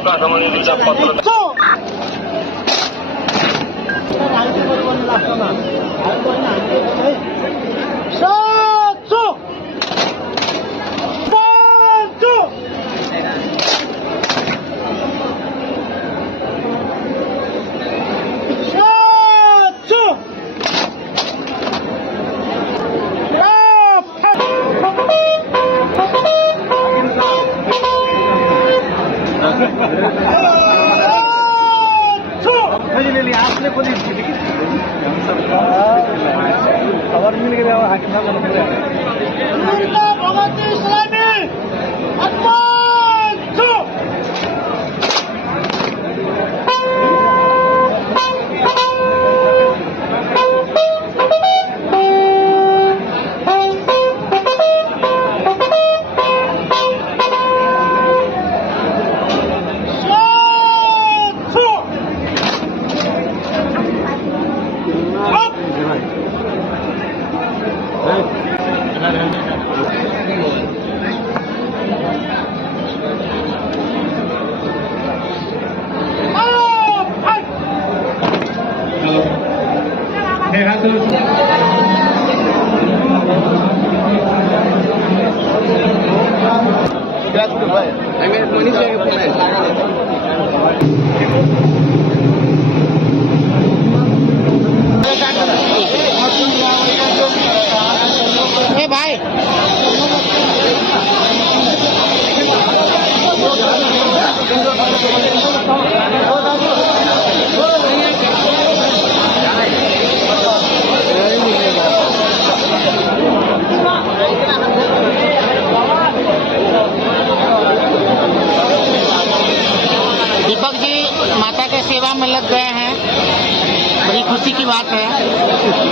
काठमंडीच्या पात्र ले लिया आपने पुलिस खबर मिल गया हाकिम साहब भाई दीपक जी माता के सेवा में लग गए हैं, बड़ी खुशी की बात है।